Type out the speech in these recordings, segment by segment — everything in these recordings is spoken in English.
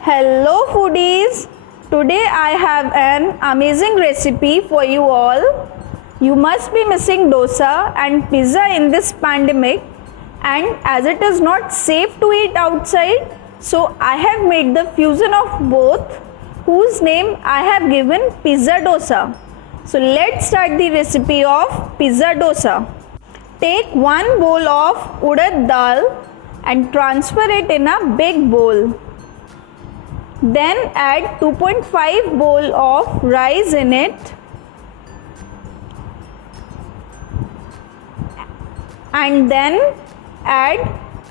Hello foodies, today I have an amazing recipe for you all. You must be missing dosa and pizza in this pandemic, and as it is not safe to eat outside, so I have made the fusion of both, whose name I have given pizza dosa. So let's start the recipe of pizza dosa. Take 1 bowl of urad dal and transfer it in a big bowl. Then add 2.5 bowl of rice in it and then add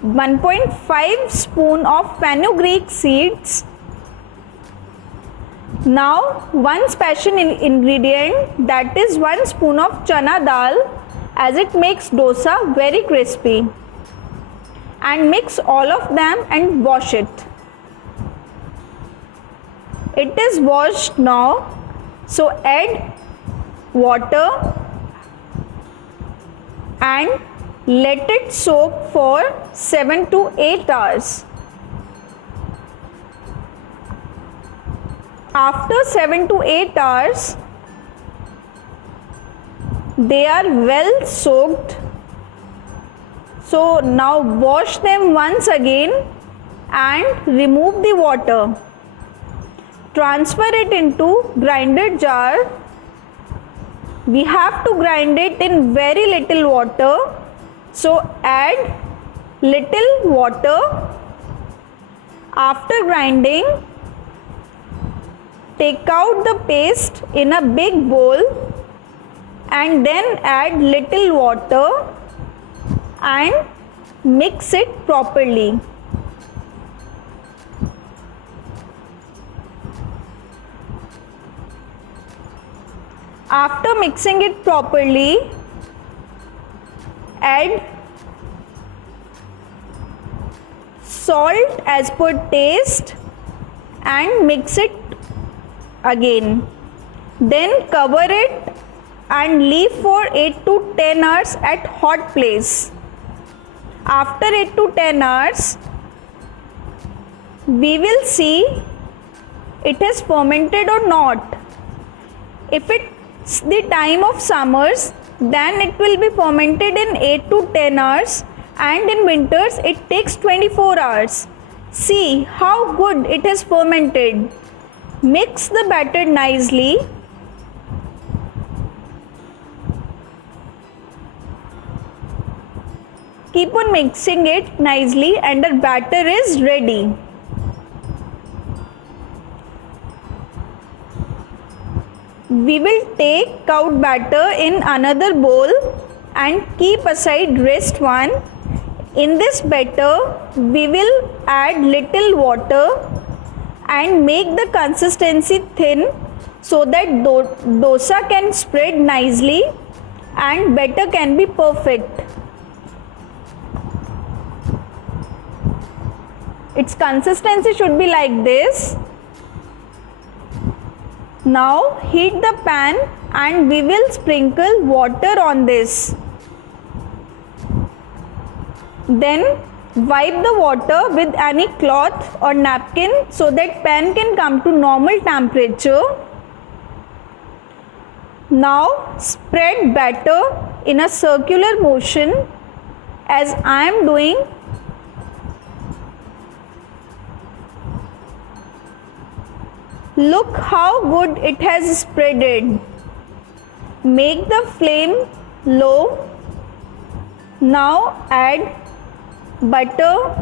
1.5 spoon of fenugreek seeds. Now one special ingredient, that is 1 spoon of chana dal, as it makes dosa very crispy. And mix all of them and wash it. It is washed now, so add water and let it soak for 7 to 8 hours. After 7 to 8 hours, they are well soaked. So now wash them once again and remove the water. Transfer it into grinder jar. We have to grind it in very little water. So add little water. After grinding, take out the paste in a big bowl and then add little water and mix it properly. After mixing it properly, add salt as per taste and mix it again. Then cover it and leave for 8 to 10 hours at hot place. After 8 to 10 hours, we will see it has fermented or not. If it's the time of summers, then it will be fermented in 8 to 10 hours, and in winters it takes 24 hours. See how good it is fermented. Mix the batter nicely. Keep on mixing it nicely and the batter is ready. We will take out batter in another bowl and keep aside rest one. In this batter, we will add little water and make the consistency thin so that dosa can spread nicely and batter can be perfect. Its consistency should be like this. Now heat the pan and we will sprinkle water on this. Then wipe the water with any cloth or napkin so that pan can come to normal temperature. Now spread batter in a circular motion as I am doing. Look how good it has spreaded. Make the flame low. Now add butter,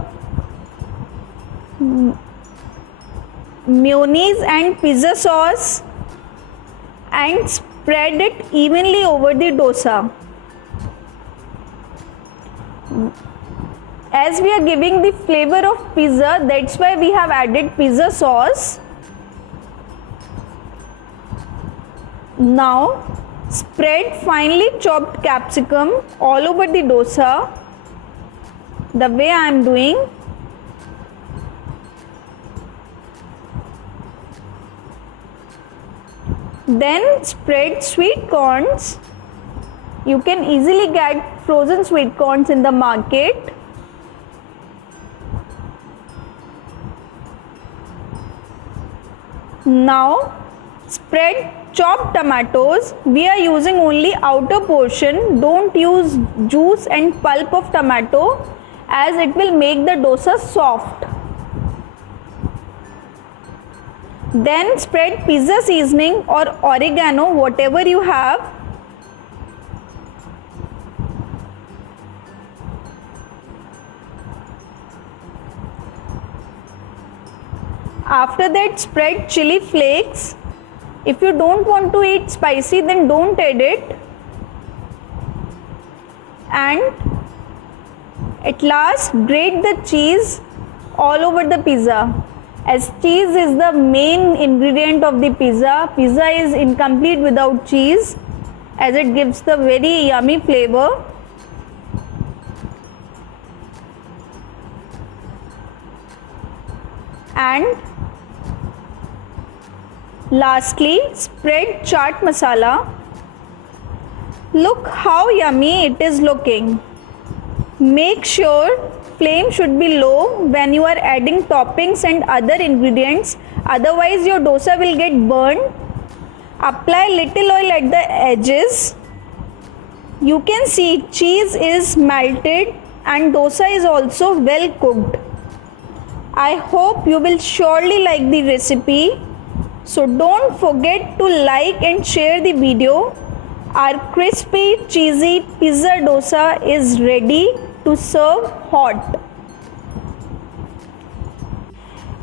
mayonnaise and pizza sauce and spread it evenly over the dosa. As we are giving the flavor of pizza, that's why we have added pizza sauce. Now spread finely chopped capsicum all over the dosa, the way I am doing. Then spread sweet corns. You can easily get frozen sweet corns in the market. Now spread chopped tomatoes. We are using only outer portion. Don't use juice and pulp of tomato as it will make the dosa soft. Then spread pizza seasoning or oregano, whatever you have. After that, spread chili flakes. If you don't want to eat spicy, then don't add it. And at last, grate the cheese all over the pizza. As cheese is the main ingredient of the pizza. Pizza is incomplete without cheese, as it gives the very yummy flavor. And lastly, spread chaat masala. Look how yummy it is looking. Make sure flame should be low when you are adding toppings and other ingredients, otherwise your dosa will get burned. Apply little oil at the edges. You can see cheese is melted and dosa is also well cooked. I hope you will surely like the recipe. So don't forget to like and share the video. Our crispy cheesy pizza dosa is ready to serve hot.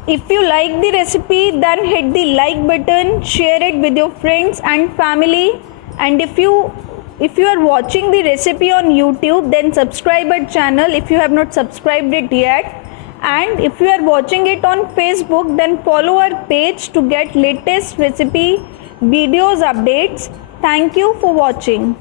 If you like the recipe, then hit the like button, share it with your friends and family. And if you are watching the recipe on YouTube, then subscribe our channel if you have not subscribed it yet. And if you are watching it on Facebook, then follow our page to get latest recipe videos updates. Thank you for watching.